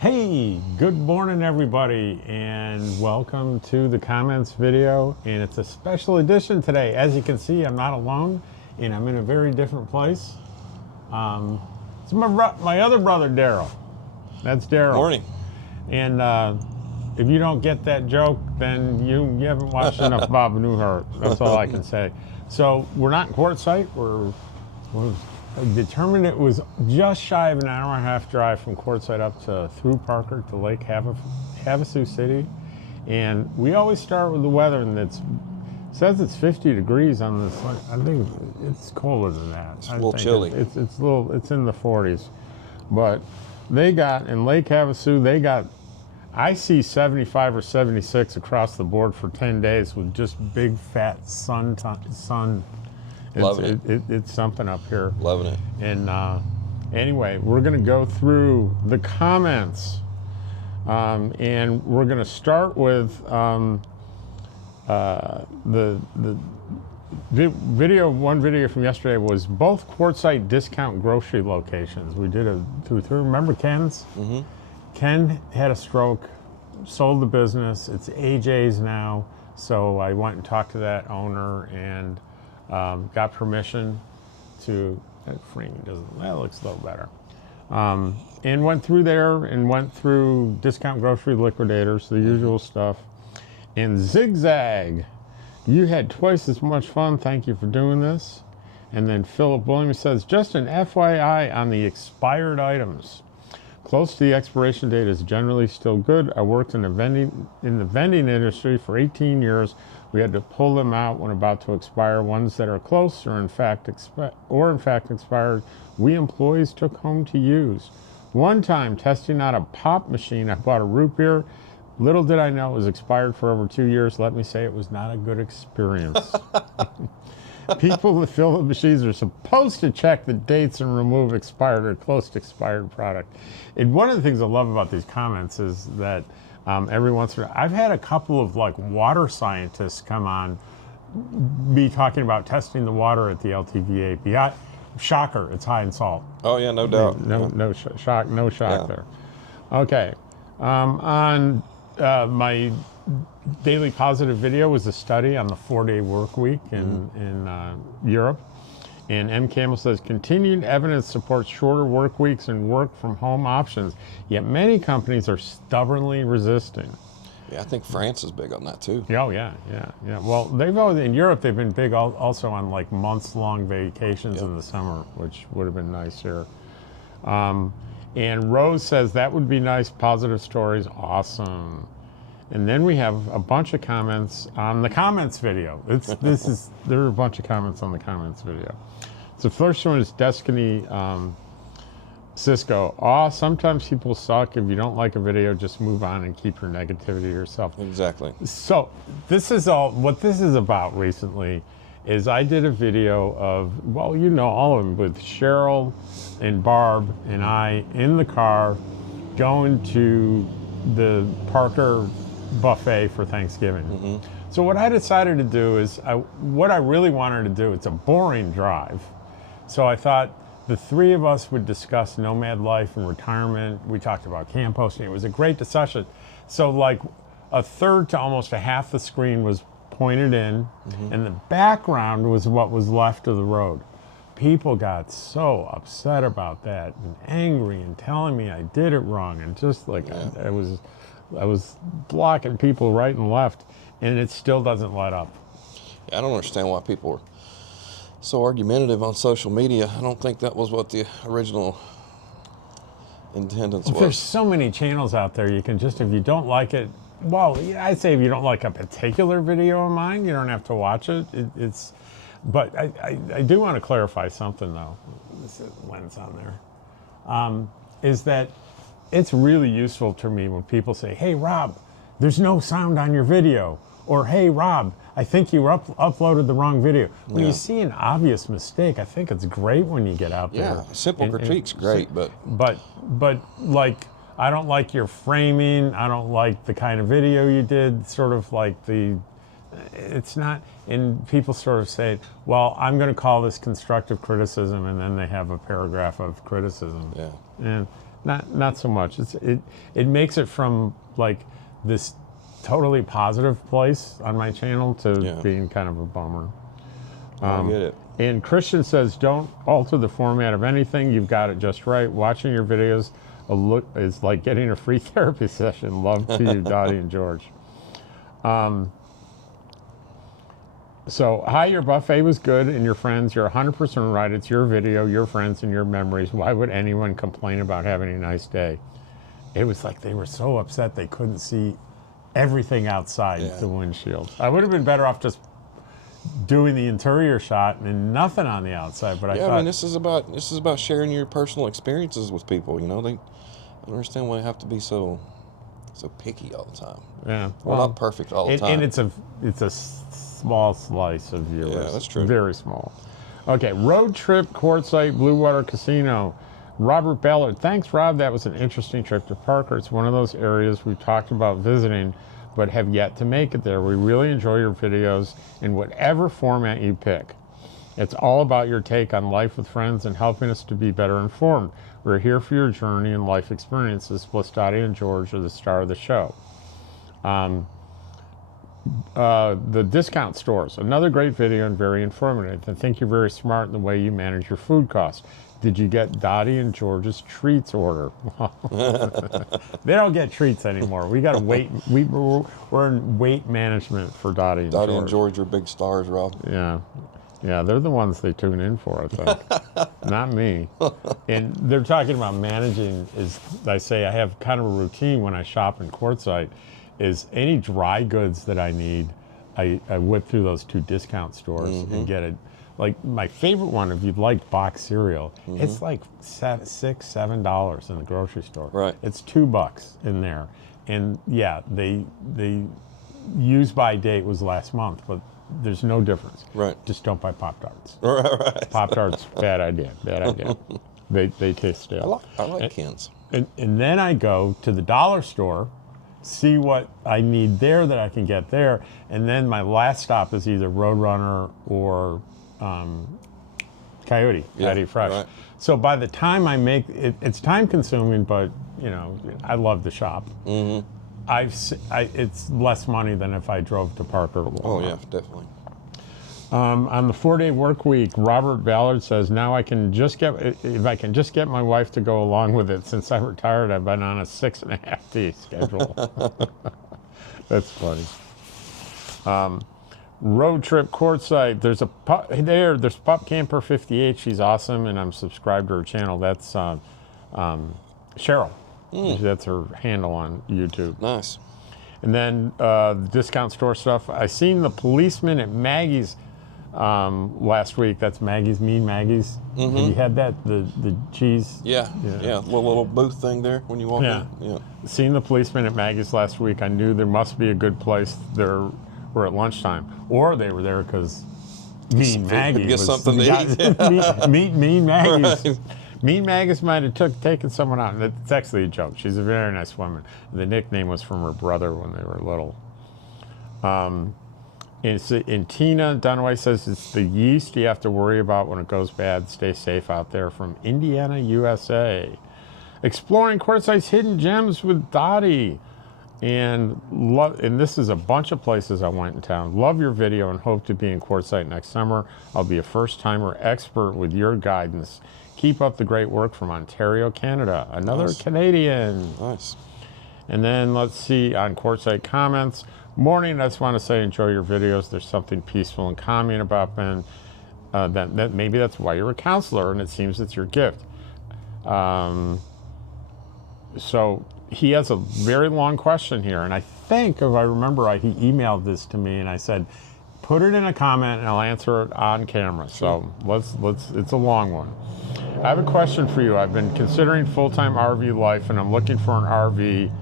Hey, good morning everybody, and welcome to the comments video. And it's a special edition today. As you can see, I'm not alone, and I'm in a very different place. It's my other brother, Daryl. That's Daryl. Morning. And if you don't get that joke, then you haven't watched enough Bob Newhart. That's all I can say. So we're not in Quartzsite. We're determined it was just shy of an hour and a half drive from Quartzsite up to through Parker to Lake Havasu City. And we always start with the weather, and it says it's 50 degrees on this. I think it's colder than that. It's a little chilly. It's in the 40s. But they got, in Lake Havasu, they got, I see 75 or 76 across the board for 10 days with just big fat sun. Loving it. It's something up here. Loving it. And anyway, we're going to go through the comments, and we're going to start with the video. One video from yesterday was both Quartzsite discount grocery locations. We did a through. Remember Ken's? Mm-hmm. Ken had a stroke, sold the business. It's AJ's now. So I went and talked to that owner and got permission to, that framing doesn't, that looks a little better. And went through there and went through Discount Grocery Liquidators, the usual stuff. And Zigzag, you had twice as much fun. Thank you for doing this. And then Philip Williams says, just an FYI on the expired items. Close to the expiration date is generally still good. I worked in the vending industry for 18 years. We had to pull them out when about to expire. Ones that are close or in fact expired, we employees took home to use. One time testing out a pop machine, I bought a root beer. Little did I know it was expired for over 2 years. Let me say it was not a good experience. People that fill the machines are supposed to check the dates and remove expired or close to expired product. And one of the things I love about these comments is that every once in a while, I've had a couple of like water scientists come on, be talking about testing the water at the LTVA. Shocker, it's high in salt. Oh yeah, no doubt. No shock there. Okay, on my Daily Positive video was a study on the 4-day work week in Europe. And M. Campbell says, continued evidence supports shorter work weeks and work from home options, yet many companies are stubbornly resisting. Yeah, I think France is big on that too. Oh, yeah. Well, in Europe, they've been big also on like months-long vacations in the summer, which would have been nice here. And Rose says, that would be nice, positive stories, awesome. And then we have a bunch of comments on the comments video. There are a bunch of comments on the comments video. So the first one is Destiny Cisco. Sometimes people suck. If you don't like a video, just move on and keep your negativity to yourself. Exactly. So what this is about recently is I did a video of, well, you know all of them, with Cheryl and Barb and I in the car going to the Parker buffet for Thanksgiving. Mm-hmm. So what I decided to do is, what I really wanted to do, it's a boring drive. So I thought the three of us would discuss nomad life and retirement. We talked about camp posting. It was a great discussion. So like a third to almost a half the screen was pointed in, and the background was what was left of the road. People got so upset about that and angry and telling me I did it wrong, and just like I was blocking people right and left, and it still doesn't let up. Yeah, I don't understand why people are so argumentative on social media. I don't think that was what the original intendance was. There's so many channels out there. You can just, if you don't like it, well, I'd say if you don't like a particular video of mine, you don't have to watch it. But I do want to clarify something though. This is lens on there. Is that it's really useful to me when people say, hey, Rob, there's no sound on your video. Or, hey, Rob, I think you uploaded the wrong video. When you see an obvious mistake, I think it's great when you get out there. Yeah, simple critique's great, but like, I don't like your framing. I don't like the kind of video you did, sort of like it's not, and people sort of say, well, I'm going to call this constructive criticism, and then they have a paragraph of criticism. Yeah. And not so much. It makes it from like this totally positive place on my channel to being kind of a bummer. I get it. And Christian says, don't alter the format of anything. You've got it just right. Watching your videos is like getting a free therapy session. Love to you, Dottie and George. So, hi, your buffet was good and your friends. You're 100% right. It's your video, your friends, and your memories. Why would anyone complain about having a nice day? It was like they were so upset they couldn't see everything outside the windshield. I would have been better off just doing the interior shot and nothing on the outside. But I thought, I mean, this is about sharing your personal experiences with people. You know, I don't understand why you have to be so picky all the time. Yeah, well, not perfect all the time. And it's a small slice of viewers. Yeah, that's true. Very small. Okay, road trip, Quartzsite, Blue Water Casino. Robert Ballard. Thanks, Rob. That was an interesting trip to Parker. It's one of those areas we've talked about visiting, but have yet to make it there. We really enjoy your videos in whatever format you pick. It's all about your take on life with friends and helping us to be better informed. We're here for your journey and life experiences. Plus, Dottie and George are the star of the show. The discount stores. Another great video and very informative. I think you're very smart in the way you manage your food costs. Did you get Dottie and George's treats order? They don't get treats anymore. We got to wait. We're in weight management for Dottie and George. Dottie and George are big stars, Rob. Yeah. Yeah, they're the ones they tune in for, I think. Not me. And they're talking about managing, as I say, I have kind of a routine when I shop in Quartzsite, is any dry goods that I need, I whip through those 2 discount stores and get it. Like my favorite one, if you'd like boxed cereal, it's like $6, $7 in the grocery store. Right. It's $2 in there. And yeah, they use by date was last month, but there's no difference. Right. Just don't buy Pop-Tarts. Right. Pop-Tarts, bad idea. They taste stale. I like cans. And then I go to the dollar store, see what I need there that I can get there, and then my last stop is either Roadrunner or Coyote Fresh. Right. So by the time I make it, it's time consuming, but you know, I love the shop. It's less money than if I drove to Parker. Oh yeah, definitely. On the 4-day work week, Robert Ballard says, now if I can just get my wife to go along with it. Since I'm retired, I've been on a 6.5-day schedule. That's funny. Road trip, Quartzsite. There's there's Pup Camper 58. She's awesome, and I'm subscribed to her channel. That's Cheryl. That's her handle on YouTube. Nice. And then the discount store stuff. I seen the policeman at Maggie's last week. That's Maggie's, Mean Maggie's. Have you had that? The cheese? Yeah. Little booth thing there when you walk in. Yeah. Seen the policeman at Maggie's last week. I knew there must be a good place there. We're at lunchtime, or they were there because Mean Maggie get was something to eat. Mean Maggie's. Right. Mean Maggie's might have taken someone out. It's actually a joke. She's a very nice woman. The nickname was from her brother when they were little. And Tina Dunaway says it's the yeast you have to worry about when it goes bad. Stay safe out there. From Indiana, USA. Exploring Quartzsite's hidden gems with Dottie. And this is a bunch of places I went in town. Love your video and hope to be in Quartzsite next summer. I'll be a first-timer expert with your guidance. Keep up the great work from Ontario, Canada. Another Nice. Canadian. Nice. And then let's see on Quartzsite comments. Morning, I just want to say enjoy your videos. There's something peaceful and calming about them. That maybe that's why you're a counselor, and it seems it's your gift. So he has a very long question here, and I think, if I remember right, he emailed this to me, and I said, put it in a comment, and I'll answer it on camera. So it's a long one. I have a question for you. I've been considering full-time RV life, and I'm looking for an RV.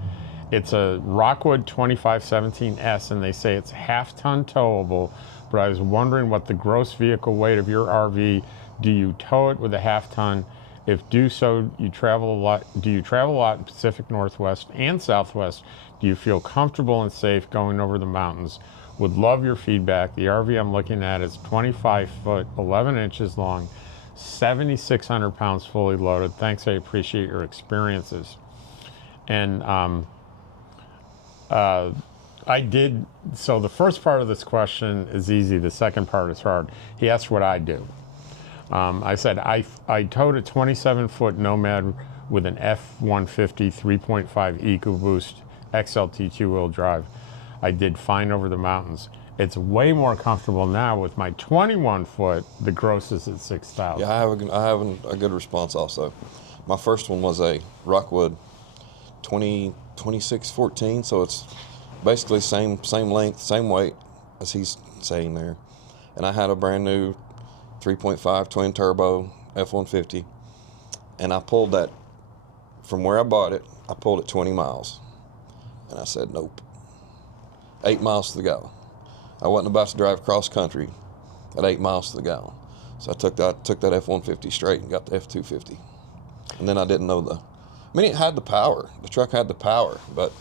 It's a Rockwood 2517S, and they say it's half-ton towable, but I was wondering what the gross vehicle weight of your RV. Do you tow it with a half-ton? If do so, do you travel a lot in Pacific Northwest and Southwest? Do you feel comfortable and safe going over the mountains? Would love your feedback. The RV I'm looking at is 25 foot, 11 inches long, 7,600 pounds fully loaded. Thanks, I appreciate your experiences. And I did, so the first part of this question is easy, the second part is hard. He asked what I do. I said I towed a 27-foot Nomad with an F-150 3.5 EcoBoost XLT two-wheel drive. I did fine over the mountains. It's way more comfortable now with my 21-foot. The gross is at 6,000. Yeah, I have a good response also. My first one was a Rockwood 2614, so it's basically same length, same weight as he's saying there. And I had a brand new 3.5 twin turbo F-150, and I pulled that from where I bought it. I pulled it 20 miles, and I said nope. 8 miles to the gallon. I wasn't about to drive cross country at 8 miles to the gallon, so I took that F-150 straight and got the F-250. And then I didn't know it had the power. The truck had the power, but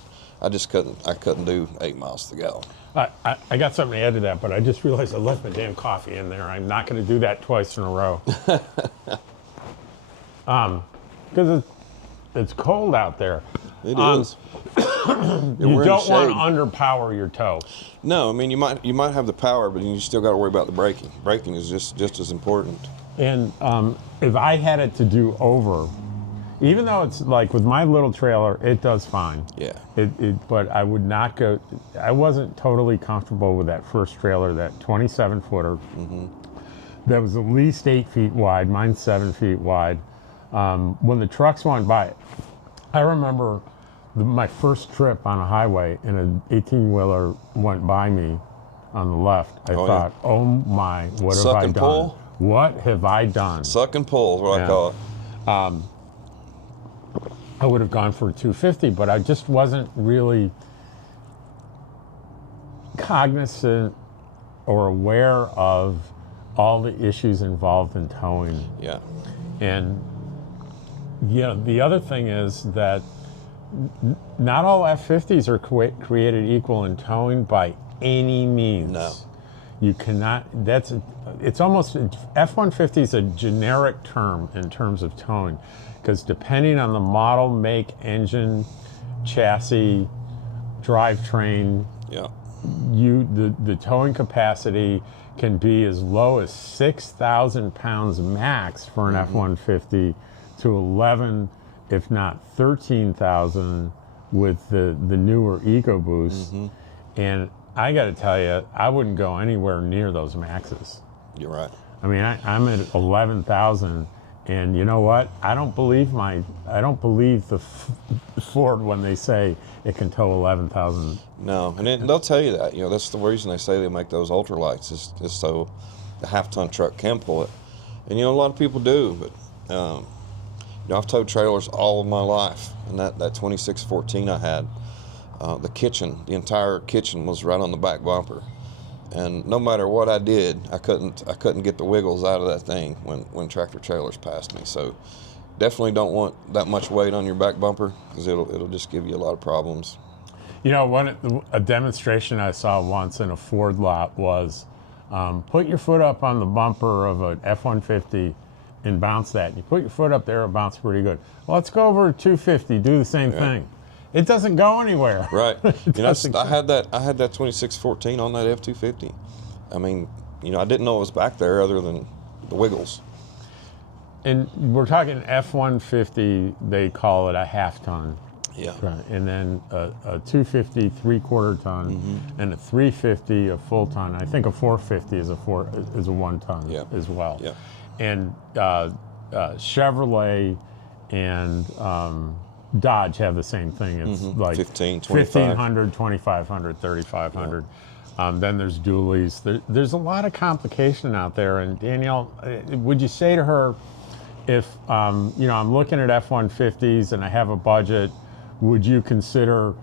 I just couldn't do 8 miles to the gallon. I got something to add to that, but I just realized I left my damn coffee in there. I'm not going to do that twice in a row. Because it's cold out there. It is. You don't want to underpower your tow. No, I mean you might have the power, but you still got to worry about the braking. Braking is just as important. And if I had it to do over, even though it's like with my little trailer, it does fine. Yeah. But I would not go. I wasn't totally comfortable with that first trailer, that 27-footer. Mm-hmm. That was at least 8 feet wide. Mine's 7 feet wide. When the trucks went by, I remember my first trip on a highway and an 18-wheeler went by me on the left. I thought, yeah. Oh my, what have I done? Pull? What have I done? Suck and pull is what I call it. I would have gone for a 250, but I just wasn't really cognizant or aware of all the issues involved in towing. Yeah. And the other thing is that not all F-50s are created equal in towing by any means. No. You cannot, it's almost, F-150 is a generic term in terms of towing, because depending on the model, make, engine, chassis, drivetrain, the towing capacity can be as low as 6,000 pounds max for an F-150 to 11, if not 13,000 with the newer EcoBoost. Mm-hmm. And I got to tell you, I wouldn't go anywhere near those maxes. You're right. I mean, I'm at 11,000, and you know what? I don't believe the Ford when they say it can tow 11,000. No, and they'll tell you that. That's the reason they say they make those ultralights is so the half-ton truck can pull it. And a lot of people do, but I've towed trailers all of my life, and that 2614 I had. The entire kitchen was right on the back bumper, and no matter what I did, I couldn't get the wiggles out of that thing when tractor trailers passed me. So definitely don't want that much weight on your back bumper, because it'll just give you a lot of problems. A demonstration I saw once in a Ford lot was put your foot up on the bumper of an F-150 and bounce that. You put your foot up there, it'll bounce pretty good. Well, let's go over to 250, do the same thing. It doesn't go anywhere. Right. I had that 2614 on that F-250. I mean, I didn't know it was back there other than the wiggles. And we're talking F-150, they call it a half ton. Yeah. And then a 250 3/4 ton, and a 350 a full ton. I think a 450 is a 1 ton as well. Yeah. And Chevrolet and Dodge have the same thing. It's like 1,500, 2,500, 3,500. Then there's dualies. There's a lot of complication out there. And Danielle, would you say to her, if I'm looking at F-150s and I have a budget, would you consider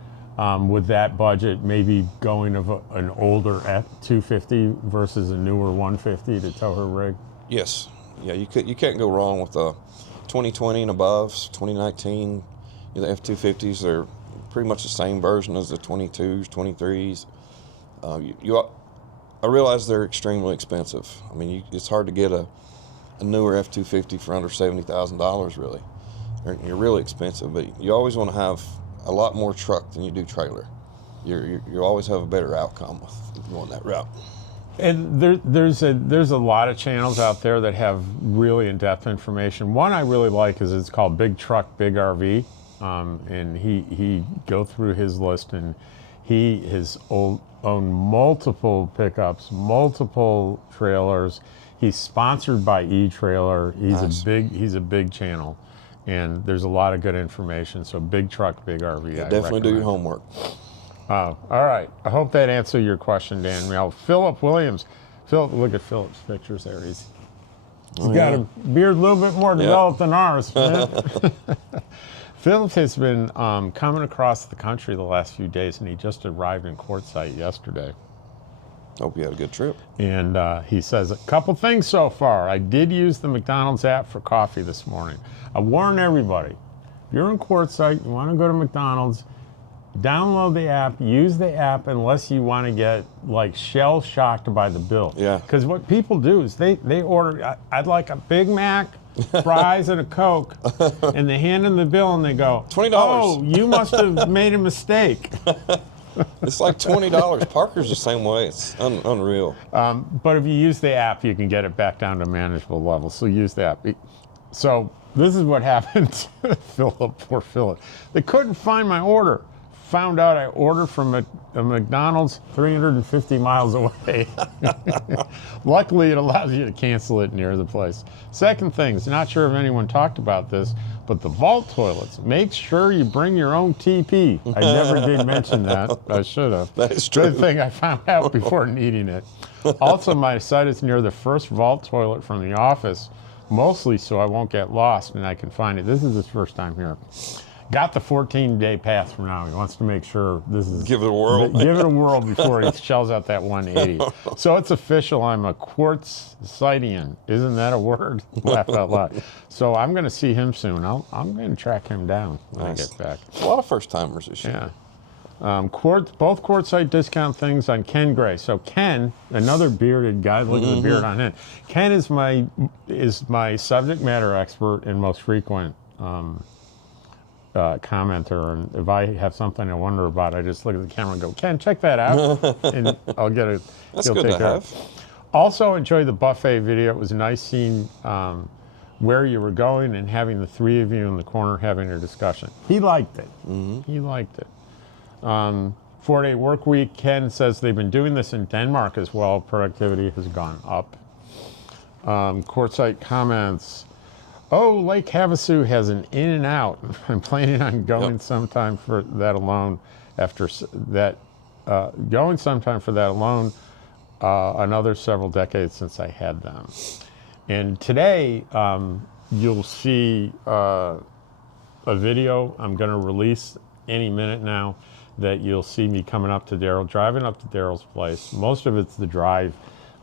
with that budget maybe going of an older F-250 versus a newer 150 to tow her rig? Yes. Yeah, you can't go wrong with the 2020 and above, 2019. The F-250s are pretty much the same version as the 22s, 23s. I realize they're extremely expensive. I mean, it's hard to get a a newer F-250 for under $70,000 really. You're really expensive, but you always want to have a lot more truck than you do trailer. You always have a better outcome with going that route. And there's a lot of channels out there that have really in-depth information. One I really like is it's called Big Truck, Big RV, and he go through his list, and he has owned multiple pickups, multiple trailers. He's sponsored by E-Trailer. Nice. He's a big channel, and there's a lot of good information. So Big Truck, Big RV. I Definitely do your recommend. homework. All right. I hope that answered your question, Dan. Now, Philip Williams. Philip, look at Philip's pictures there. He's got a beard a little bit more developed than ours. Philip has been coming across the country the last few days, and he just arrived in Quartzsite yesterday. Hope you had a good trip. And he says, a couple things so far. I did use the McDonald's app for coffee this morning. I warn everybody, if you're in Quartzsite, you want to go to McDonald's, download the app, use the app unless you want to get like shell shocked by the bill. Yeah. Because what people do is they order, I'd like a Big Mac, fries, and a Coke, and they hand them the bill and they go, $20. Oh, you must have made a mistake. It's like $20. Parker's the same way. It's unreal. But if you use the app, you can get it back down to manageable levels. So use the app. So this is what happened to Philip, poor Philip. They couldn't find my order. Found out I ordered from a McDonald's 350 miles away. Luckily, it allows you to cancel it near the place. Second thing, not sure if anyone talked about this, but the vault toilets. Make sure you bring your own TP. I never did mention that. I should have. That is true. Good thing I found out before needing it. Also, my site is near the first vault toilet from the office, mostly so I won't get lost and I can find it. This is his first time here. Got the 14-day pass from now. He wants to make sure this is... Give it a whirl. Give it a whirl before he shells out that 180. So it's official. I'm a Quartzsitean. Isn't that a word? Laugh out loud. So I'm going to see him soon. I'm going to track him down when I get back. A lot of first-timers this year. Yeah. Both Quartzsite discount things on Ken Gray. So Ken, another bearded guy, look at the beard on him. Ken is my subject matter expert and most frequent commenter, and if I have something I wonder about, I just look at the camera and go, Ken, check that out, and I'll get it. That's good to have. Also enjoyed the buffet video. It was nice seeing where you were going and having the three of you in the corner having a discussion. He liked it. He liked it. 4-day work week. Ken says they've been doing this in Denmark as well. Productivity has gone up. Quartzsite comments. Oh, Lake Havasu has an in and out. I'm planning on going sometime for that alone. After that, going sometime for that alone. Another several decades since I had them. And today, you'll see a video I'm going to release any minute now that you'll see me coming up to Daryl, driving up to Daryl's place. Most of it's the drive.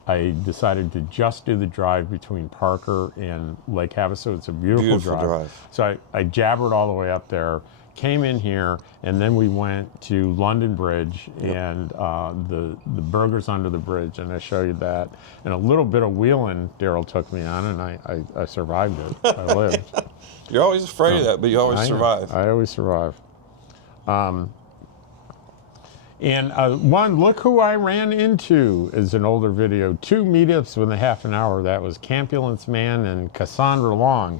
I decided to just do the drive between Parker and Lake Havasu. It's a beautiful drive. So I jabbered all the way up there, came in here, and then we went to London Bridge and the burgers under the bridge, and I show you that. And a little bit of wheeling Daryl took me on, and I survived it. I lived. You're always afraid of that, but you always survive. I always survive. And look who I ran into is an older video. 2 meetups within half an hour. That was Campulence Man and Cassandra Long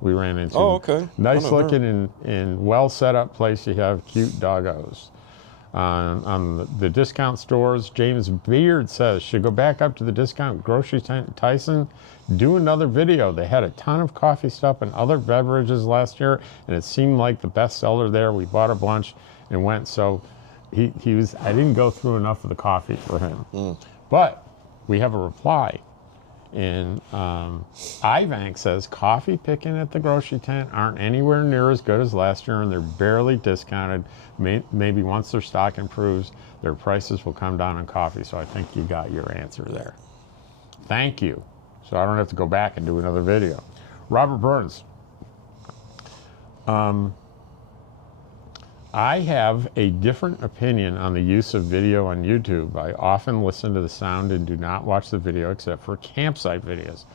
we ran into. Oh, okay. Nice looking and well set up place. You have cute doggos. On the discount stores, James Beard says, should go back up to the discount grocery tent Tyson, do another video. They had a ton of coffee stuff and other beverages last year, and it seemed like the best seller there. We bought a bunch and went. So he was, I didn't go through enough of the coffee for him. But we have a reply. And Ivank says, coffee picking at the grocery tent aren't anywhere near as good as last year, and they're barely discounted. Maybe once their stock improves, their prices will come down on coffee. So I think you got your answer there. Thank you. So I don't have to go back and do another video. Robert Burns. I have a different opinion on the use of video on YouTube. I often listen to the sound and do not watch the video except for campsite videos.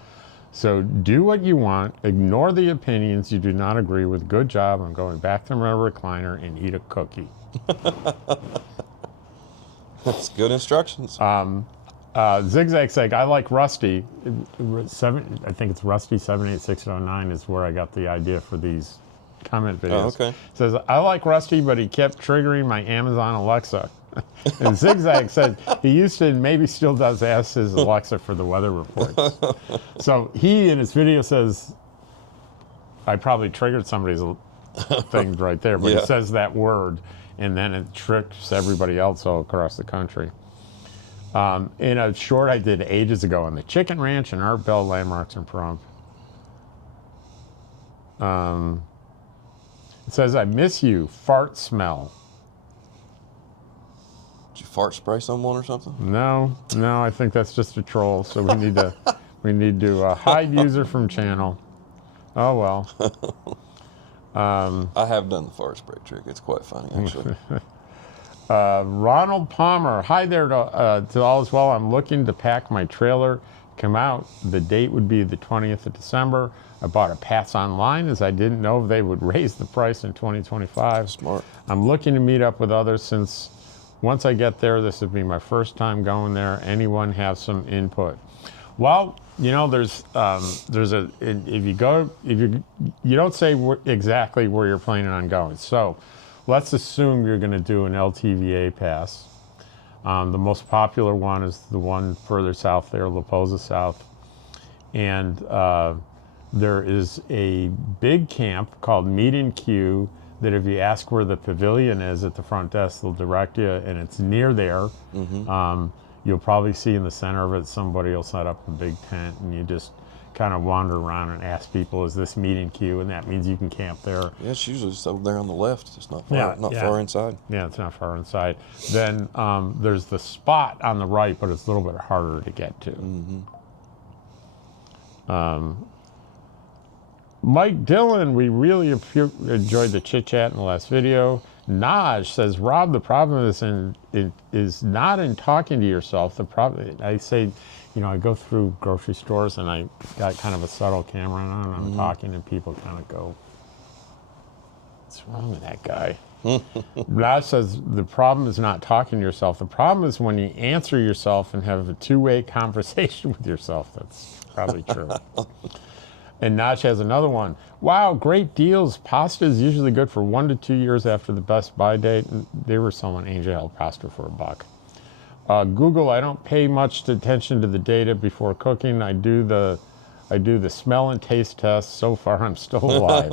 So do what you want. Ignore the opinions you do not agree with. Good job. I'm going back to my recliner and eat a cookie. That's good instructions. Zigzag Seg, I like Rusty. I think it's Rusty 78609 is where I got the idea for these comment videos. Oh, okay. Says, I like Rusty, but he kept triggering my Amazon Alexa. And Zigzag said he used to and maybe still does ask his Alexa for the weather reports. So he in his video says, I probably triggered somebody's thing right there, but Yeah. he says that word and then it tricks everybody else all across the country. In a short I did ages ago on the Chicken Ranch and Art Bell Landmarks in Pahrump. It says, I miss you, fart smell. Did you fart spray someone or something? No, I think that's just a troll. So we need to hide user from channel. Oh well. I have done the fart spray trick. It's quite funny, actually. Ronald Palmer, hi there to all as well. I'm looking to pack my trailer, come out. The date would be the 20th of December. I bought a pass online as I didn't know if they would raise the price in 2025. Smart. I'm looking to meet up with others since once I get there, this would be my first time going there. Anyone have some input? Well, you know, there's if you don't say exactly where you're planning on going. So let's assume you're going to do an LTVA pass. The most popular one is the one further south there, La Posa South. And there is a big camp called Meet and Queue that if you ask where the pavilion is at the front desk, they'll direct you, and it's near there. Mm-hmm. You'll probably see in the center of it, somebody will set up a big tent, and you just kind of wander around and ask people, is this Meet and Queue? And that means you can camp there. Yeah, it's usually just over there on the left. It's not far, far inside. Yeah, it's not far inside. Then there's the spot on the right, but it's a little bit harder to get to. Mm-hmm. Mike Dillon, we really enjoyed the chit chat in the last video. Naj says, Rob, the problem is not in talking to yourself. The problem, I say, you know, I go through grocery stores and I got kind of a subtle camera on and I'm talking and people kind of go, what's wrong with that guy? Naj says, the problem is not talking to yourself. The problem is when you answer yourself and have a two-way conversation with yourself. That's probably true. And Notch has another one. Wow, great deals. Pasta is usually good for 1 to 2 years after the best buy date. And they were selling Angel Ale pasta for $1. Google, I don't pay much attention to the data before cooking. I do the smell and taste test. So far, I'm still alive.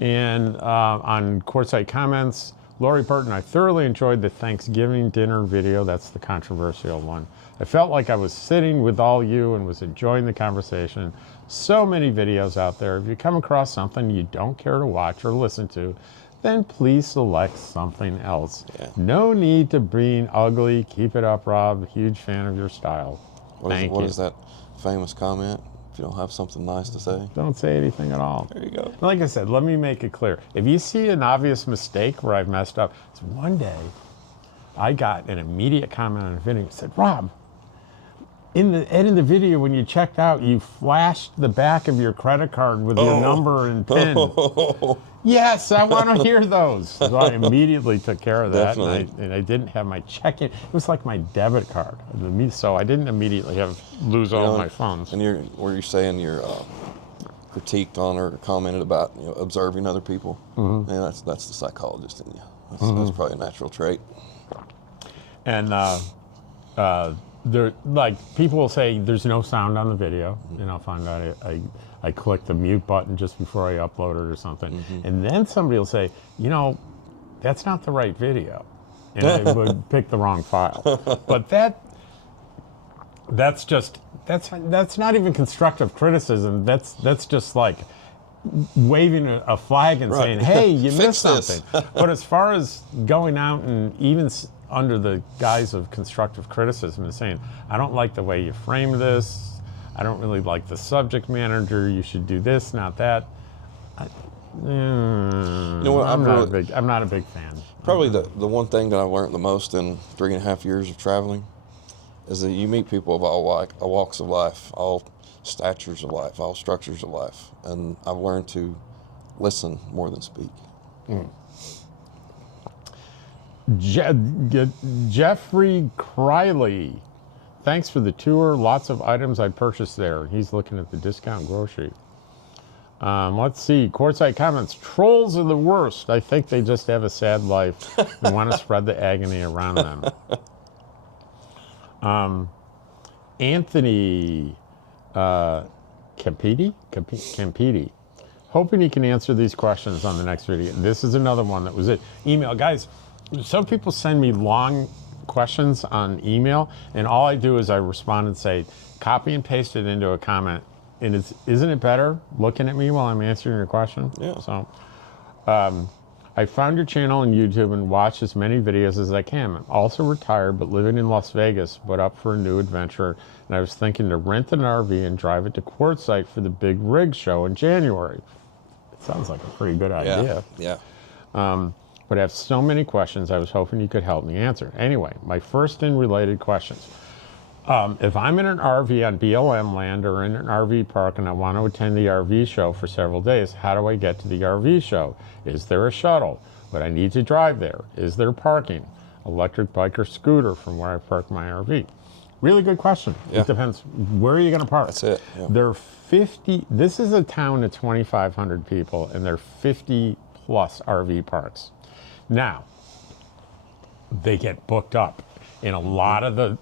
And on Quartzsite comments, Lori Burton, I thoroughly enjoyed the Thanksgiving dinner video. That's the controversial one. I felt like I was sitting with all you and was enjoying the conversation. So many videos out there. If you come across something you don't care to watch or listen to, then please select something else. Yeah. No need to be ugly. Keep it up, Rob. Huge fan of your style. What is that famous comment? If you don't have something nice to say, don't say anything at all. There you go. Like I said, let me make it clear. If you see an obvious mistake where I've messed up, it's one day I got an immediate comment on a video that said, Rob, in the video when you checked out, you flashed the back of your credit card with your number and PIN. Yes, I want to hear those. So I immediately took care of that. And I didn't have my check-in. It was like my debit card. So I didn't immediately lose all my funds. And were you saying you're critiqued on or commented about observing other people? Mm-hmm. Yeah, that's the psychologist in you. That's probably a natural trait. And people will say there's no sound on the video, and I'll find out I click the mute button just before I upload it or something, and then somebody will say, that's not the right video, and I would pick the wrong file. But that's not even constructive criticism. That's just like waving a flag and saying, hey, you missed something. But as far as going out and even under the guise of constructive criticism and saying, I don't like the way you frame this, I don't really like the subject matter, you should do this, not that. I'm not a big fan. Probably the one thing that I've learned the most in 3.5 years of traveling is that you meet people of all walks of life, all stature's of life, all structures of life. And I've learned to listen more than speak. Jeffrey Criley. Thanks for the tour. Lots of items I purchased there. He's looking at the discount grocery. Let's see. Quartzsite comments. Trolls are the worst. I think they just have a sad life and want to spread the agony around them. Anthony Campiti. Hoping he can answer these questions on the next video. This is another one that was it. Email. Guys, some people send me long questions on email, and all I do is I respond and say, copy and paste it into a comment. And isn't it better looking at me while I'm answering your question? Yeah. So, I found your channel on YouTube and watched as many videos as I can. I'm also retired, but living in Las Vegas, but up for a new adventure. And I was thinking to rent an RV and drive it to Quartzsite for the big rig show in January. It sounds like a pretty good idea. Yeah. But I have so many questions, I was hoping you could help me answer. Anyway, my first and related questions. If I'm in an RV on BLM land or in an RV park and I want to attend the RV show for several days, how do I get to the RV show? Is there a shuttle? Would I need to drive there? Is there parking? Electric bike or scooter from where I park my RV? Really good question. Yeah. It depends. Where are you going to park? That's it. Yeah. There are 50, this is a town of 2,500 people, and there are 50 plus RV parks. Now, they get booked up. And a lot of the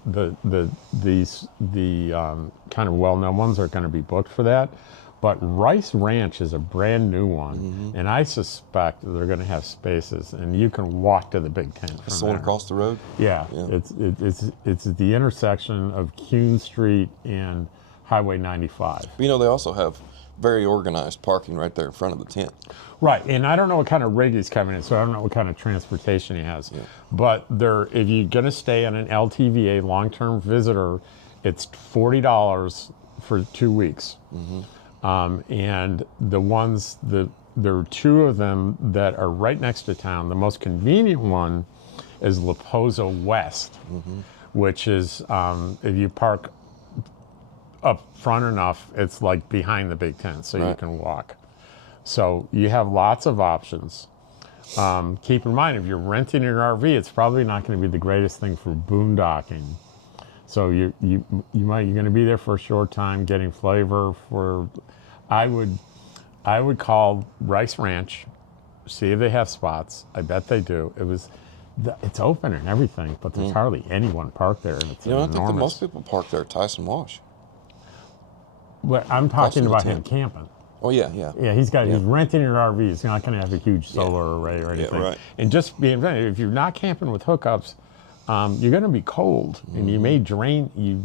kind of well-known ones are going to be booked for that. But Rice Ranch is a brand new one, and I suspect they're going to have spaces, and you can walk to the big tent from It's the one there. across the road? Yeah. It's at the intersection of Kuhn Street and Highway 95. But they also have very organized parking right there in front of the tent. Right, and I don't know what kind of rig he's coming in, so I don't know what kind of transportation he has. Yeah. But if you're going to stay on an LTVA, long-term visitor, it's $40 for 2 weeks. And there are two of them that are right next to town. The most convenient one is La Posa West, which is, if you park up front enough, it's like behind the big tent, so you can walk. So you have lots of options. Keep in mind, if you're renting an RV, it's probably not going to be the greatest thing for boondocking. So you're going to be there for a short time, getting flavor for. I would call Rice Ranch, see if they have spots. I bet they do. It's open and everything, but there's hardly anyone parked there. And it's I enormous. think that most people park there at Tyson Wash. But I'm talking about him camping. Oh, yeah. Yeah, he's renting an RV. He's not going to have a huge solar array or anything. Yeah, right. And just being, if you're not camping with hookups, you're going to be cold, and you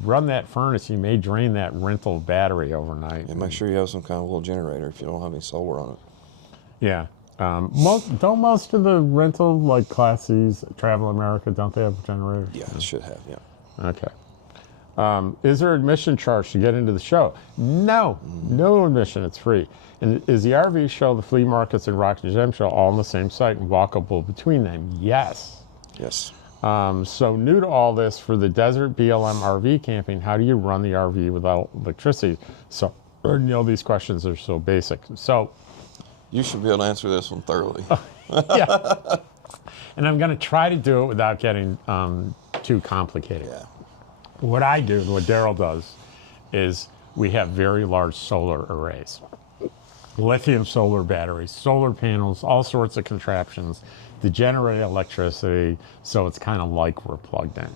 run that furnace, you may drain that rental battery overnight. And make sure you have some kind of little generator if you don't have any solar on it. Yeah. Most of the rental, like Class C's, Travel America, don't they have generators? Yeah, it should have, yeah. Okay. Is there admission charge to get into the show? No admission. It's free. And is the RV show, the flea markets, and Rock and Gem show all on the same site and walkable between them? Yes. Yes. So new to all this, for the desert BLM RV camping, how do you run the RV without electricity? So, these questions are so basic. So, you should be able to answer this one thoroughly. yeah. And I'm going to try to do it without getting too complicated. Yeah. What I do, what Daryl does, is we have very large solar arrays. Lithium solar batteries, solar panels, all sorts of contraptions to generate electricity, so it's kind of like we're plugged in.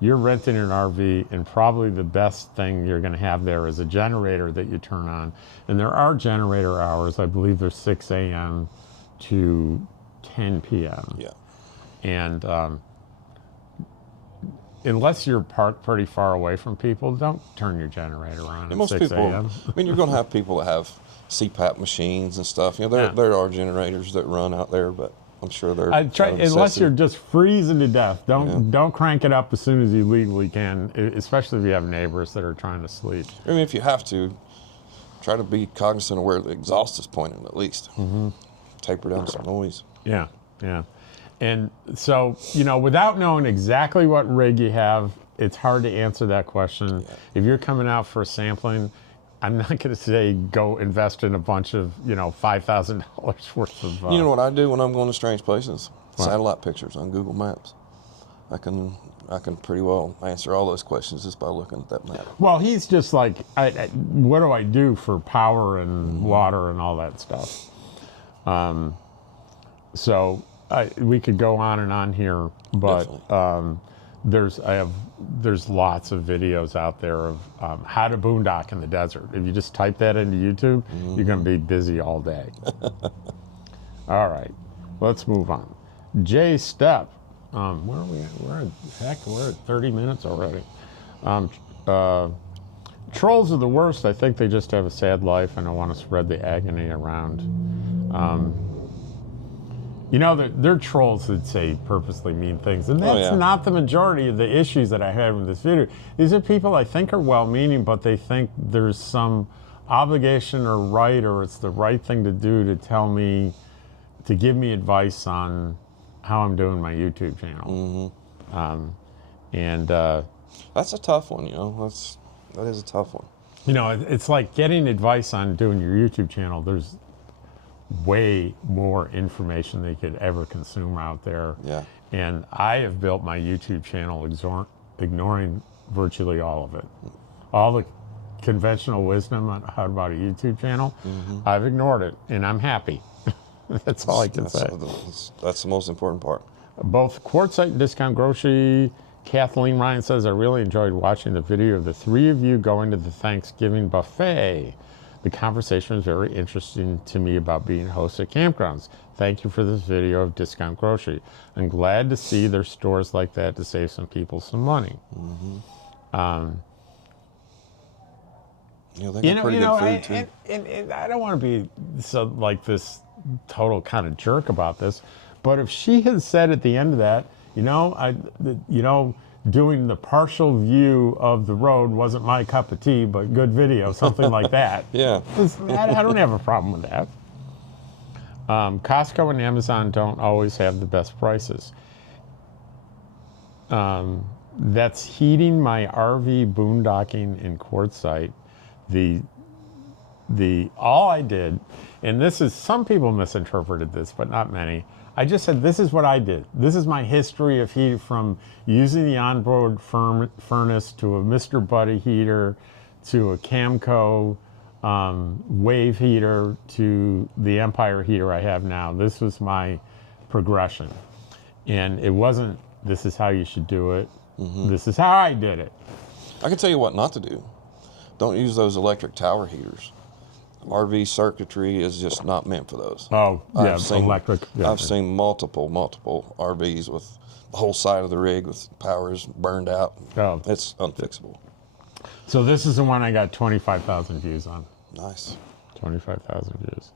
You're renting an RV, and probably the best thing you're going to have there is a generator that you turn on. And there are generator hours. I believe they're 6 a.m. to 10 p.m. Yeah. And unless you're parked pretty far away from people, don't turn your generator on And at most 6 people, a.m. you're going to have people that have CPAP machines and stuff. There are generators that run out there, but I'm sure they're unless you're just freezing to death. Don't crank it up as soon as you legally can, especially if you have neighbors that are trying to sleep. I mean, if you have to, try to be cognizant of where the exhaust is pointing at least. Taper down some noise. Yeah. And so, without knowing exactly what rig you have, it's hard to answer that question. Yeah. If you're coming out for a sampling, I'm not going to say go invest in a bunch of, $5,000 worth of. You know what I do when I'm going to strange places? What? Satellite pictures on Google Maps. I can pretty well answer all those questions just by looking at that map. Well, he's just like, what do I do for power and water and all that stuff? So we could go on and on here, but there's lots of videos out there of how to boondock in the desert. If you just type that into YouTube, you're going to be busy all day. All right, let's move on. Jay Stepp. Where are we at? We're at 30 minutes already. Trolls are the worst. I think they just have a sad life and I want to spread the agony around. They're trolls that say purposely mean things, and that's not the majority of the issues that I had with this video. These are people I think are well-meaning, but they think there's some obligation or right, or it's the right thing to do to tell me, to give me advice on how I'm doing my YouTube channel. That's a tough one, that is a tough one. It's like getting advice on doing your YouTube channel. There's way more information they could ever consume out there. Yeah. And I have built my YouTube channel ignoring virtually all of it. All the conventional wisdom on how about a YouTube channel, I've ignored it, and I'm happy. That's all I can say. That's the most important part. Both Quartzsite and Discount Grocery. Kathleen Ryan says, I really enjoyed watching the video of the three of you going to the Thanksgiving buffet. The conversation was very interesting to me about being hosts at campgrounds. Thank you for this video of Discount Grocery. I'm glad to see there's stores like that to save some people some money. They got pretty good food too. And I don't want to be so like this total kind of jerk about this, but if she had said at the end of that, doing the partial view of the road wasn't my cup of tea, but good video, something like that. Yeah. I don't have a problem with that. Costco and Amazon don't always have the best prices. That's heating my RV boondocking in Quartzsite. All I did, and this is, some people misinterpreted this, but not many. I just said, this is what I did. This is my history of heat, from using the onboard furnace to a Mr. Buddy heater to a Camco wave heater to the Empire heater I have now. This was my progression. And it wasn't, this is how you should do it. This is how I did it. I can tell you what not to do. Don't use those electric tower heaters. RV circuitry is just not meant for those. Oh, yeah, electric. Yeah. I've seen multiple RVs with the whole side of the rig with powers burned out. Oh. It's unfixable. So this is the one I got 25,000 views on. Nice. 25,000 views.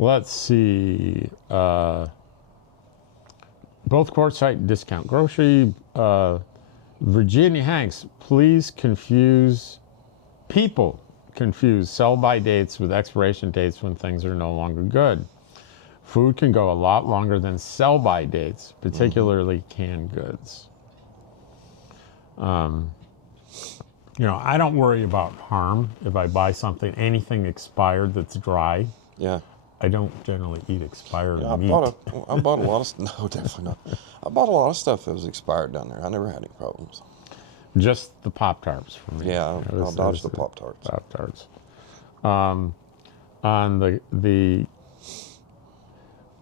Let's see. Both Quartzsite and Discount Grocery. Virginia Hanks, please people confuse sell-by dates with expiration dates when things are no longer good. Food can go a lot longer than sell-by dates, particularly canned goods. I don't worry about harm if I buy something, anything expired that's dry. Yeah. I don't generally eat expired meat. I bought a lot of, no, definitely not. I bought a lot of stuff that was expired down there. I never had any problems. Just the Pop-Tarts for me. Yeah, I'll dodge the Pop-Tarts. Pop-Tarts. On the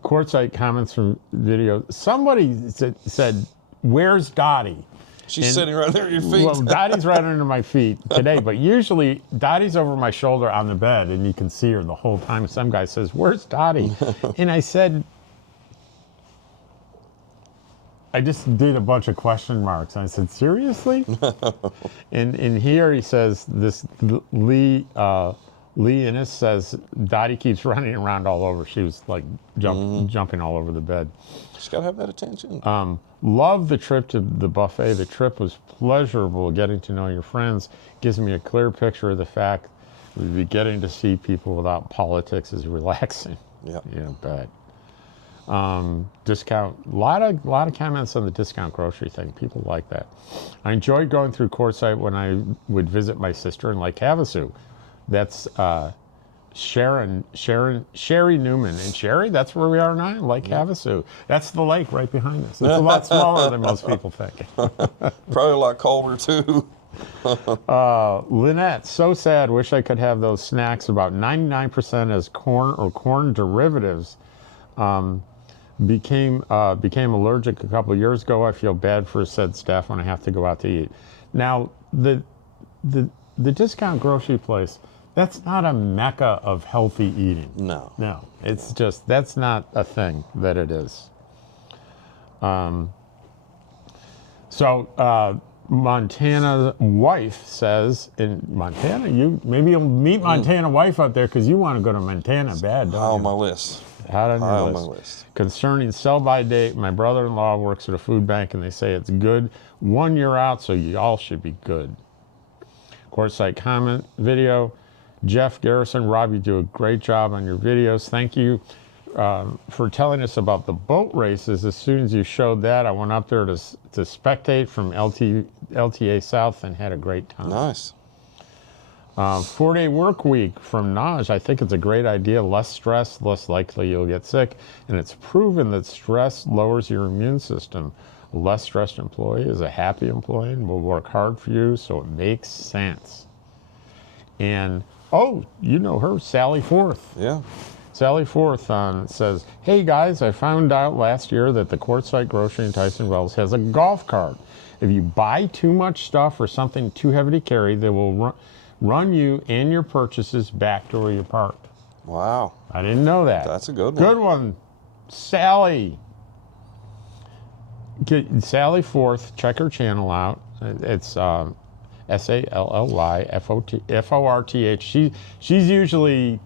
Quartzsite comments from video, somebody said, where's Dottie? She's sitting right there at your feet. Well, Dottie's right under my feet today, but usually Dottie's over my shoulder on the bed, and you can see her the whole time. Some guy says, where's Dottie? And I said, I just did a bunch of question marks. I said, seriously? and here he says, this Lee Innes says, Dottie keeps running around all over. She was like jumping all over the bed. She's got to have that attention. Love the trip to the buffet. The trip was pleasurable. Getting to know your friends gives me a clear picture of the fact that getting to see people without politics is relaxing. Yeah. Yeah, bet. Discount, a lot of comments on the discount grocery thing. People like that. I enjoyed going through Quartzsite when I would visit my sister in Lake Havasu. That's Sherry Newman. And Sherry, that's where we are now, Lake Havasu. That's the lake right behind us. It's a lot smaller than most people think. Probably a lot colder too. Lynette, so sad. Wish I could have those snacks. About 99% as corn or corn derivatives. Became allergic a couple of years ago. I feel bad for said staff when I have to go out to eat. Now, the discount grocery place, that's not a mecca of healthy eating. No. No, it's just, that's not a thing that it is. Montana wife says, in Montana, maybe you'll meet Montana wife out there because you want to go to Montana bad, don't High you? on my list. High on my your list. list. Concerning sell-by date, my brother-in-law works at a food bank and they say it's good 1 year out, so you all should be good. Quartzsite comment video. Jeff Garrison, Rob, you do a great job on your videos. Thank you for telling us about the boat races. As soon as you showed that, I went up there to spectate from LTA South and had a great time. Nice. 4-day work week from Naj. I think it's a great idea. Less stress, less likely you'll get sick. And it's proven that stress lowers your immune system. A less stressed employee is a happy employee and will work hard for you, so it makes sense. And, oh, you know her, Sally Forth. Yeah. Sally Forth says, hey guys, I found out last year that the Quartzsite Grocery in Tyson Wells has a golf cart. If you buy too much stuff or something too heavy to carry, they will run you and your purchases back to where you parked. Wow. I didn't know that. That's a good one. Good one, Sally. Sally Forth, check her channel out. It's SALLYFORTH. She's usually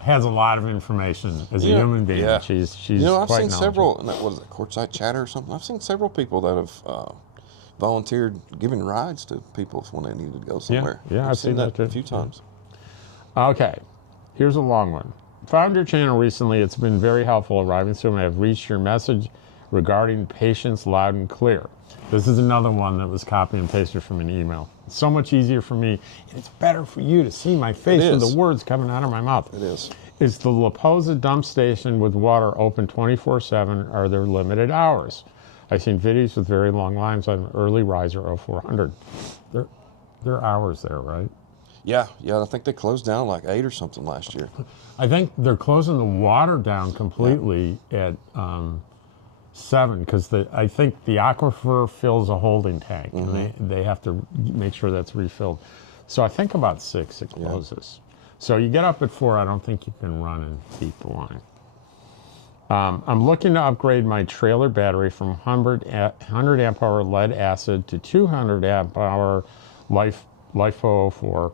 has a lot of information as a human being. Yeah. She's I've quite seen several, knowledgeable. what is it, Quartzsite Chatter or something? I've seen several people that have volunteered giving rides to people when they needed to go somewhere. Yeah, I've seen that too. a few times. Okay, here's a long one. Found your channel recently. It's been very helpful arriving soon. I have reached your message regarding patience loud and clear. This is another one that was copy and pasted from an email. It's so much easier for me, and it's better for you to see my face with the words coming out of my mouth. It is. Is the La Posa dump station with water open 24/7? Are there limited hours? I've seen videos with very long lines on early riser 0400. There are hours there, right? Yeah, I think they closed down like 8 or something last year. I think they're closing the water down completely at 7 because I think the aquifer fills a holding tank and they have to make sure that's refilled. So I think about 6 it closes. So you get up at 4, I don't think you can run and beat the line. I'm looking to upgrade my trailer battery from 100 amp hour lead acid to 200 amp hour LiFeO4.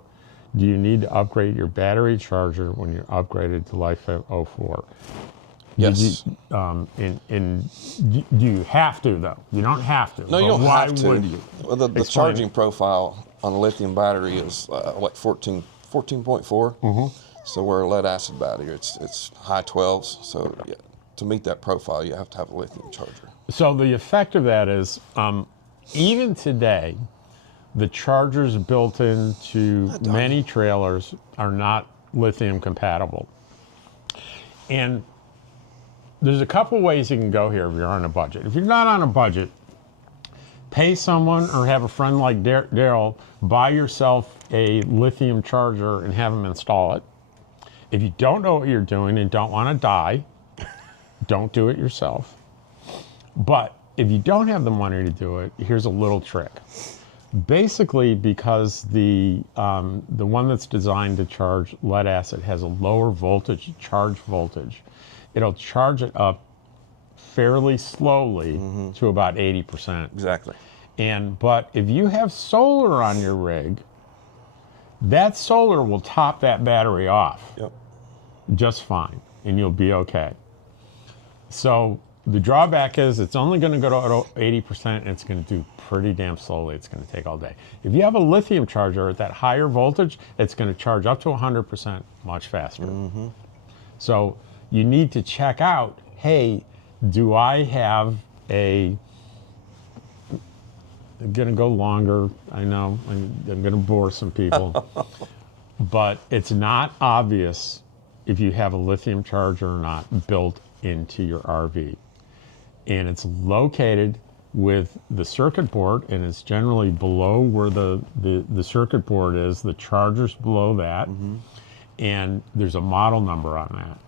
Do you need to upgrade your battery charger when you're upgraded to LiFeO4? Yes. Do you have to, though? You don't have to. No, you don't have to. Why would you? Well, the charging profile on a lithium battery is like 14.4. So where a lead acid battery, it's high 12s. So yeah, to meet that profile, you have to have a lithium charger. So the effect of that is, even today, the chargers built into many trailers are not lithium compatible. And there's a couple ways you can go here if you're on a budget. If you're not on a budget, pay someone or have a friend like Daryl buy yourself a lithium charger and have them install it. If you don't know what you're doing and don't want to die, don't do it yourself. But if you don't have the money to do it, here's a little trick. Basically, because the one that's designed to charge lead acid has a lower voltage, charge voltage, it'll charge it up fairly slowly to about 80%. Exactly. But if you have solar on your rig, that solar will top that battery off just fine, and you'll be okay. So the drawback is it's only going to go to 80%, and it's going to do pretty damn slowly. It's going to take all day. If you have a lithium charger at that higher voltage, it's going to charge up to 100% much faster. So you need to check out hey, do I have a, I'm going to go longer, I know, I'm going to bore some people, but it's not obvious if you have a lithium charger or not built into your RV. And it's located with the circuit board, and it's generally below where the circuit board is. The charger's below that, and there's a model number on that.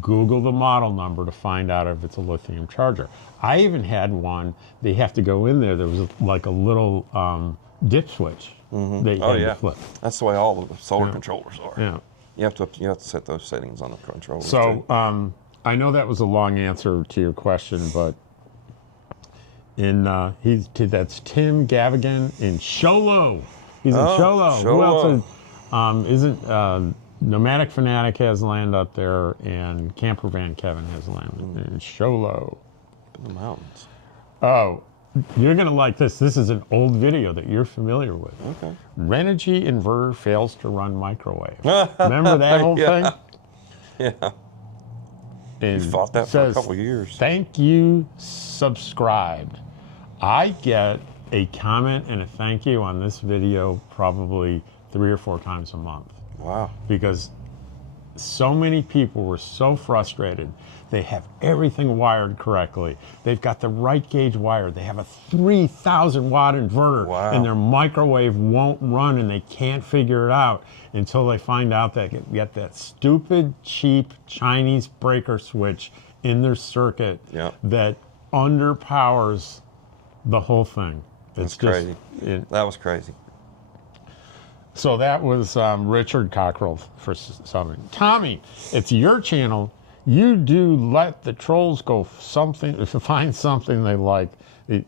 Google the model number to find out if it's a lithium charger. I even had one, they have to go in there, there was like a little dip switch that you had to flip. That's the way all the solar controllers are. Yeah. You have to set those settings on the controller. So I know that was a long answer to your question, but that's Tim Gavigan in Sholo. He's in Sholo. Who else isn't Nomadic Fanatic has land up there, and Camper Van Kevin has land in Sholo. In the mountains. Oh, you're gonna like this. This is an old video that you're familiar with. Okay. Renogy inverter fails to run microwave. Remember that whole thing? Yeah. And you fought that for a couple years. Thank you, subscribed. I get a comment and a thank you on this video probably 3 or 4 times a month. Wow. Because so many people were so frustrated. They have everything wired correctly. They've got the right gauge wire. They have a 3,000 watt inverter, and their microwave won't run, and they can't figure it out until they find out that they get that stupid, cheap Chinese breaker switch in their circuit that underpowers the whole thing. That's crazy. That was crazy. So that was Richard Cockrell for something. Tommy, it's your channel. You do let the trolls go find something they like.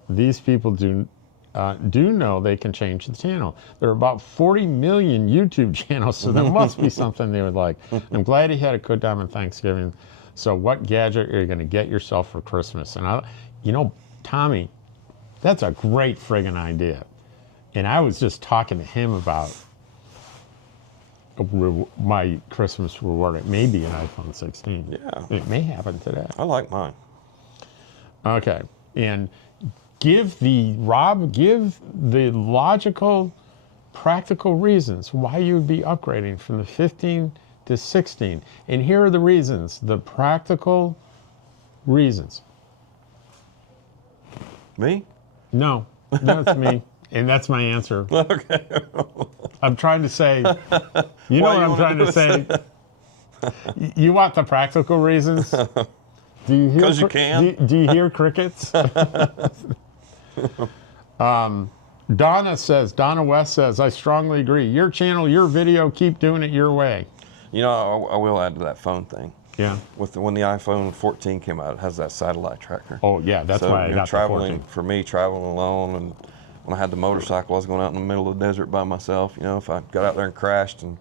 These people do know they can change the channel. There are about 40 million YouTube channels, so there must be something they would like. I'm glad you had a good time on Thanksgiving. So what gadget are you going to get yourself for Christmas? And Tommy, that's a great friggin' idea. And I was just talking to him about my Christmas reward. It may be an iPhone 16. Yeah. It may happen today. I like mine. Okay. And give the logical, practical reasons why you would be upgrading from the 15 to 16. And here are the reasons, the practical reasons. Me? No, that's me. And that's my answer. Okay. I'm trying to say, you know what I'm trying to say? You want the practical reasons? Do you hear? Because you can. Do you hear crickets? Donna West says, I strongly agree. Your channel, your video, keep doing it your way. You know, I will add to that phone thing. Yeah. When the iPhone 14 came out, it has that satellite tracker. Oh yeah, that's why I got traveling, the 14. For me, traveling alone, and when I had the motorcycle, I was going out in the middle of the desert by myself. You know, if I got out there and crashed, and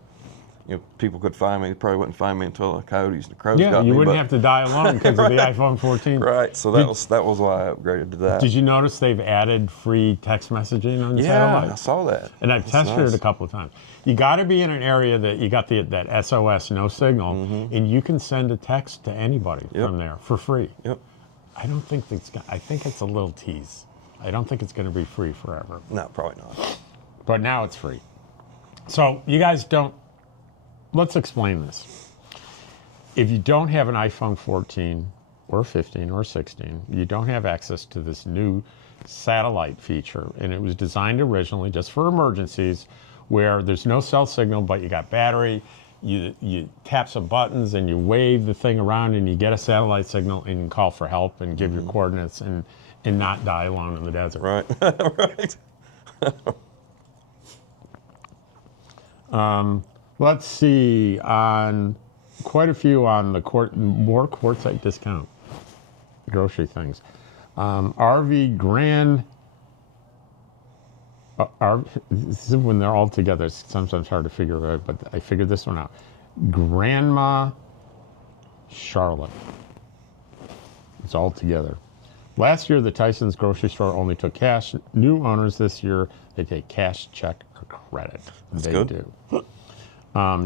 people could find me, they probably wouldn't find me until the coyotes and the crows got me. Yeah, you wouldn't have to die alone because of the iPhone 14. Right. So that was why I upgraded to that. Did you notice they've added free text messaging on satellite? Yeah, I saw that. And I've tested it a couple of times. You got to be in an area that you got that SOS, no signal, and you can send a text to anybody from there for free. Yep. I think it's a little tease. I don't think it's going to be free forever. No, probably not. But now it's free. So you guys let's explain this. If you don't have an iPhone 14 or 15 or 16, you don't have access to this new satellite feature. And it was designed originally just for emergencies where there's no cell signal, but you got battery. You tap some buttons and you wave the thing around and you get a satellite signal and you can call for help and give your coordinates and not die alone in the desert. Right. Right. Let's see, on quite a few on the more Quartzsite discount grocery things. RV Grand, this is when they're all together. It's sometimes hard to figure it out, but I figured this one out. Grandma Charlotte. It's all together. Last year, the Tyson's grocery store only took cash. New owners this year, they take cash, check, or credit. That's good. Do.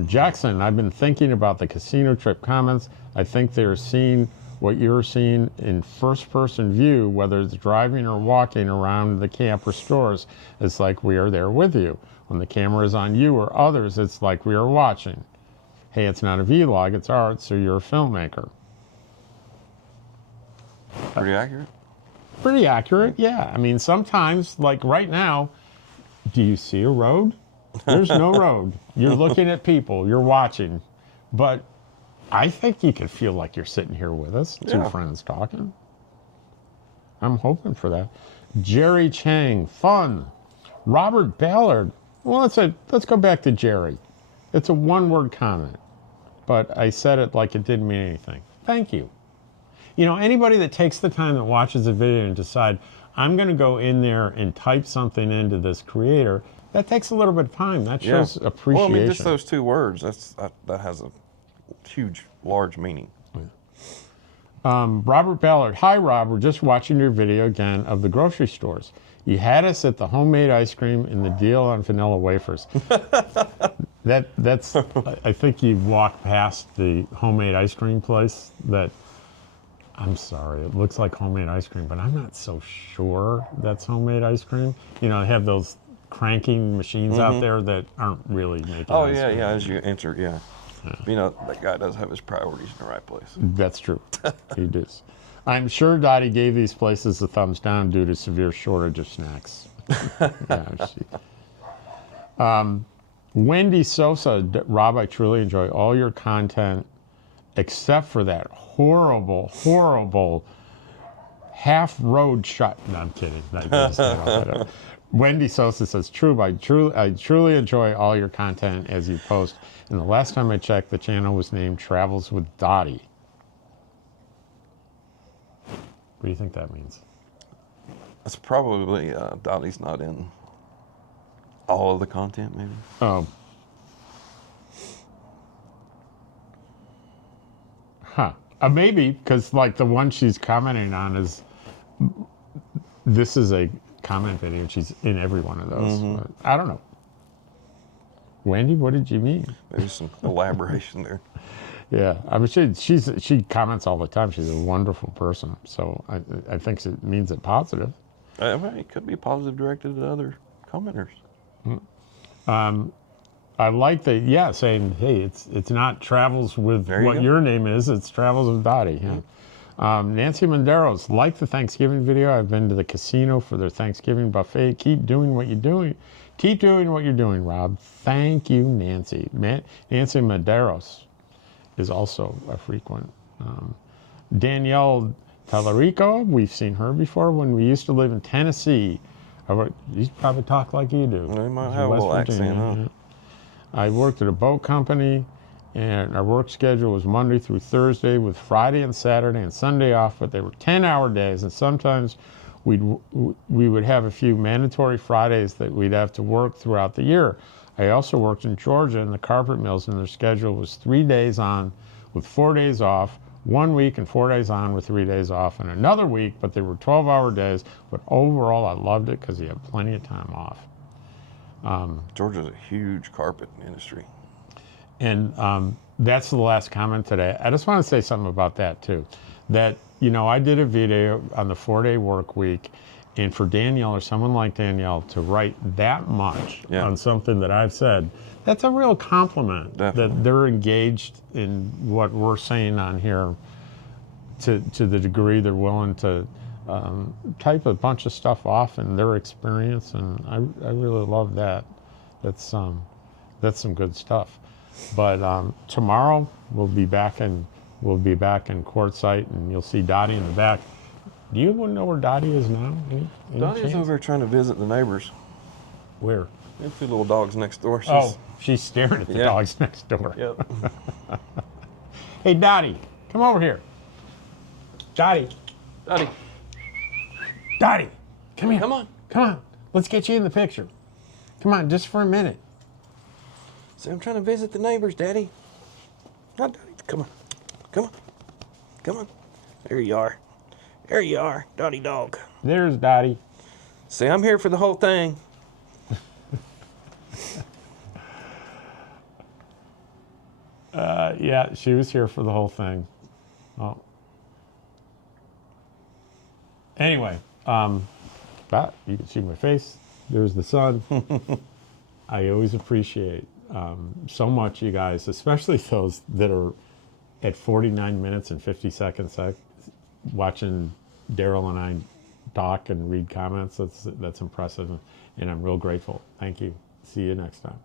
Jackson, I've been thinking about the casino trip comments. I think they're seeing what you're seeing in first-person view, whether it's driving or walking around the camp or stores, it's like we are there with you. When the camera is on you or others, it's like we are watching. Hey, it's not a vlog, it's art, so you're a filmmaker. Pretty accurate. Pretty accurate, yeah. I mean, sometimes, like right now, do you see a road? There's no road. You're looking at people, you're watching. But I think you could feel like you're sitting here with us, two friends talking. I'm hoping for that. Jerry Chang, fun. Robert Ballard. Well, let's go back to Jerry. It's a one-word comment, but I said it like it didn't mean anything. Thank you. You know, anybody that takes the time that watches a video and decide, I'm going to go in there and type something into this creator, that takes a little bit of time. That shows appreciation. Well, I mean, just those 2 words, that has a huge, large meaning. Robert Ballard. Hi, Rob. We're just watching your video again of the grocery stores. You had us at the homemade ice cream and the deal on vanilla wafers. That's. I think you walked past the homemade ice cream place that, I'm sorry, it looks like homemade ice cream, but I'm not so sure that's homemade ice cream. You know, they have those cranking machines out there that aren't really making ice cream. Yeah, as you enter, You know, that guy does have his priorities in the right place. That's true. He does. I'm sure Dottie gave these places a thumbs down due to severe shortage of snacks. Wendy Sosa, Rob, I truly enjoy all your content except for that horrible, horrible half-road shot. No, I'm kidding. Wendy Sosa says, I truly enjoy all your content as you post. And the last time I checked, the channel was named Travels with Dottie. What do you think that means? That's probably Dottie's not in all of the content, maybe. Oh. Huh. Maybe, because like the one she's commenting on is, this is a comment video. She's in every one of those. I don't know. Wendy, what did you mean? Maybe some elaboration there. Yeah, I mean, she comments all the time. She's a wonderful person, so I think it means it positive. It could be positive directed at other commenters. I like that, saying, hey, it's not Travels with what your name is, it's Travels with Dottie. Yeah. Nancy Monderos, like the Thanksgiving video. I've been to the casino for their Thanksgiving buffet. Keep doing what you're doing. Keep doing what you're doing, Rob. Thank you, Nancy. Nancy Monderos is also a frequent. Danielle Tallarico, we've seen her before when we used to live in Tennessee. You probably talk like you do. They might have a little accent, huh? Yeah. I worked at a boat company, and our work schedule was Monday through Thursday with Friday and Saturday and Sunday off, but they were 10-hour days, and sometimes we would have a few mandatory Fridays that we'd have to work throughout the year. I also worked in Georgia in the carpet mills, and their schedule was 3 days on with 4 days off, 1 week and 4 days on with 3 days off, and another week, but they were 12-hour days. But overall, I loved it because you have plenty of time off. Georgia's a huge carpet industry. And that's the last comment today. I just want to say something about that, too. That, I did a video on the 4-day work week, and for Danielle or someone like Danielle to write that much on something that I've said, that's a real compliment. Definitely. That they're engaged in what we're saying on here to the degree they're willing to type a bunch of stuff off in their experience, and I really love that. That's some good stuff. But tomorrow we'll be back in Quartzsite, and you'll see Dottie in the back. Do you want to know where Dottie is now? Any Dottie's chance? over there trying to visit the neighbors. Where? The 2 little dogs next door. She's staring at the dogs next door. Yep. Hey, Dottie, come over here. Dottie, Dottie, come here. come on. Come on. Let's get you in the picture. Come on, just for a minute. See, I'm trying to visit the neighbors, Daddy. Not Daddy. Come on. Come on. Come on. There you are. There you are, Dottie dog. There's Dottie. See, I'm here for the whole thing. Yeah, she was here for the whole thing. Oh, Anyway, but you can see my face. There's the sun. I always appreciate so much you guys, especially those that are at 49 minutes and 50 seconds watching Daryl and I talk and read comments. That's impressive, and I'm real grateful. Thank you. See you next time.